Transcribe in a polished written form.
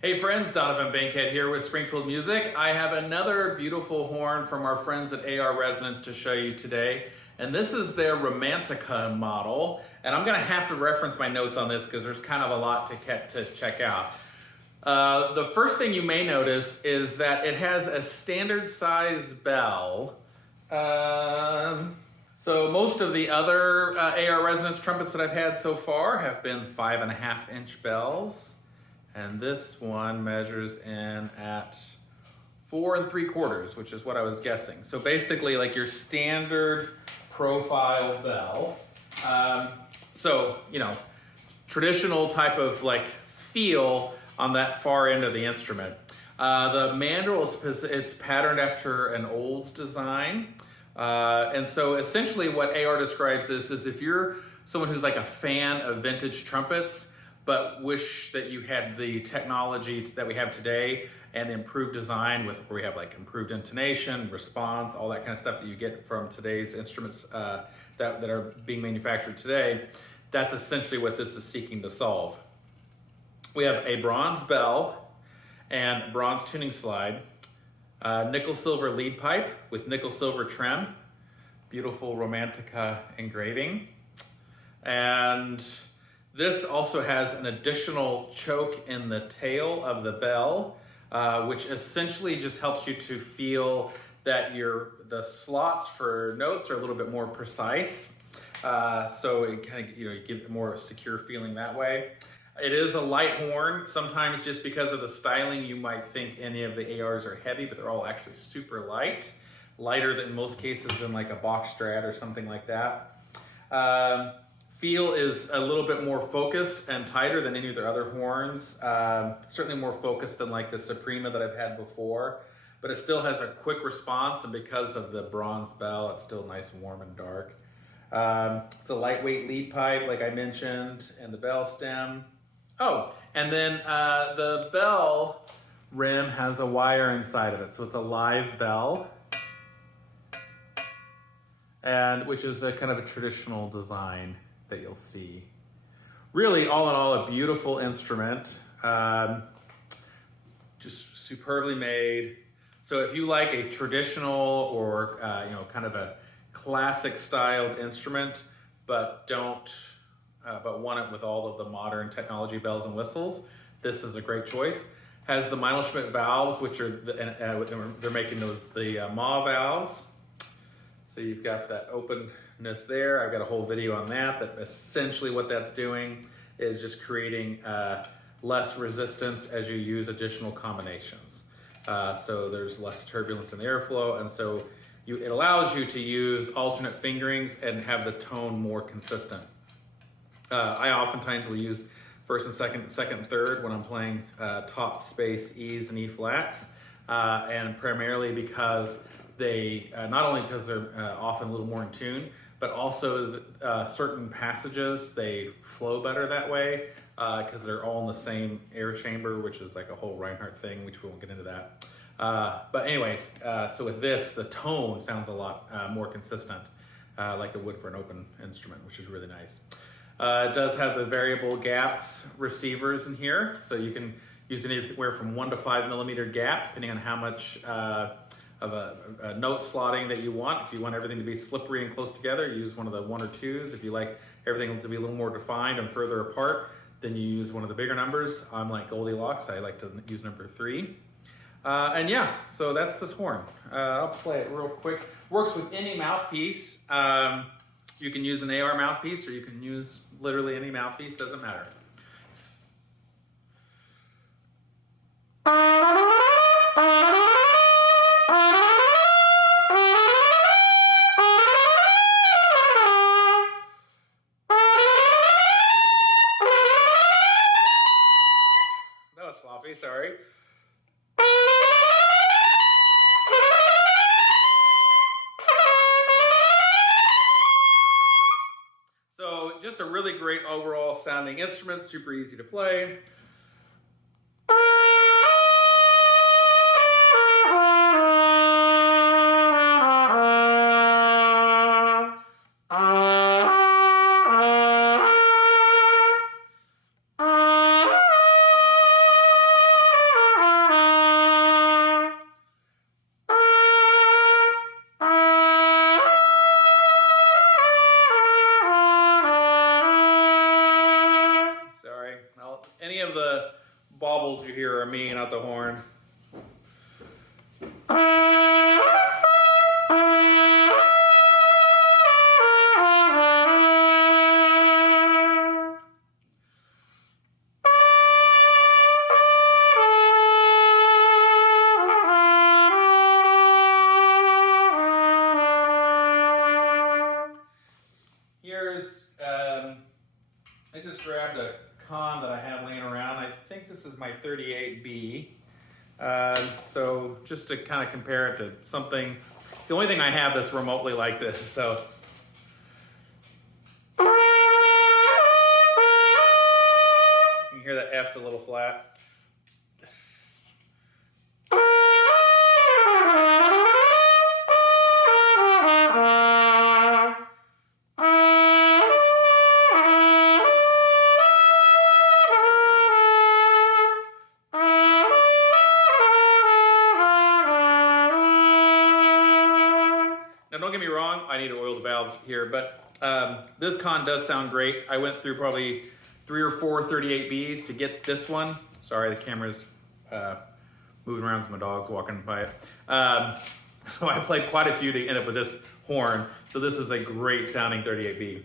Hey friends, Donovan Bankhead here with Springfield Music. I have another beautiful horn from our friends at AR Resonance to show you today. And this is their Romantica model. And I'm gonna have to reference my notes on this because there's kind of a lot to check out. The first thing you may notice is that it has a standard size bell. So most of the other AR Resonance trumpets that I've had so far have been 5.5-inch bells. And this one measures in at 4 3/4, which is what I was guessing. So basically like your standard profile bell. So, you know, traditional type of like feel on that far end of the instrument. The Mandrel, it's patterned after an Olds design. And so essentially what AR describes this is if you're someone who's like a fan of vintage trumpets, but wish that you had the technology that we have today and the improved design where we have like improved intonation, response, all that kind of stuff that you get from today's instruments that are being manufactured today, that's essentially what this is seeking to solve. We have a bronze bell and bronze tuning slide, nickel silver lead pipe with nickel silver trim, beautiful Romantica engraving, and this also has an additional choke in the tail of the bell, which essentially just helps you to feel that the slots for notes are a little bit more precise. So it kind of, you give a more secure feeling that way. It is a light horn. Sometimes just because of the styling, you might think any of the ARs are heavy, but they're all actually super light. Lighter than most cases than like a box Strat or something like that. Feel is a little bit more focused and tighter than any of their other horns. Certainly more focused than like the Suprema that I've had before, but it still has a quick response, and because of the bronze bell, it's still nice, warm, and dark. It's a lightweight lead pipe, like I mentioned, and the bell stem. Oh, and then the bell rim has a wire inside of it, so it's a live bell, and which is a kind of a traditional design that you'll see. Really, all in all, a beautiful instrument, just superbly made. So if you like a traditional or kind of a classic styled instrument, but want it with all of the modern technology bells and whistles, this is a great choice. Has the Manuscript Valves, which are they're making those the MA valves. So you've got that openness there. I've got a whole video on that. That essentially what that's doing is just creating less resistance as you use additional combinations. So there's less turbulence in the airflow, and so it allows you to use alternate fingerings and have the tone more consistent. I oftentimes will use first and second and third when I'm playing top space E's and E flats, and primarily because they, not only because they're often a little more in tune, but also certain passages, they flow better that way because they're all in the same air chamber, which is like a whole Reinhardt thing, which we won't get into that. But anyways, so with this, the tone sounds a lot more consistent, like it would for an open instrument, which is really nice. It does have the variable gaps receivers in here, so you can use anywhere from 1 to 5 millimeter gap, depending on how much of a note slotting that you want. If you want everything to be slippery and close together, you use one of the 1 or 2s. If you like everything to be a little more defined and further apart, then you use one of the bigger numbers. I'm like Goldilocks, I like to use number 3. And yeah, so that's this horn. I'll play it real quick. Works with any mouthpiece. You can use an AR mouthpiece, or you can use literally any mouthpiece, doesn't matter. That was sloppy, sorry. So just a really great overall sounding instrument, super easy to play. baubles you hear are me, not the horn. Here's, I just grabbed a con that I have laying around. I think this is my 38B. So just to kind of compare it to something, it's the only thing I have that's remotely like this. So you can hear that F's a little flat. Now, don't get me wrong, I need to oil the valves here, but this con does sound great. I went through probably 3 or 4 38Bs to get this one. Sorry, the camera's moving around because my dog's walking by it. So I played quite a few to end up with this horn. So this is a great sounding 38B.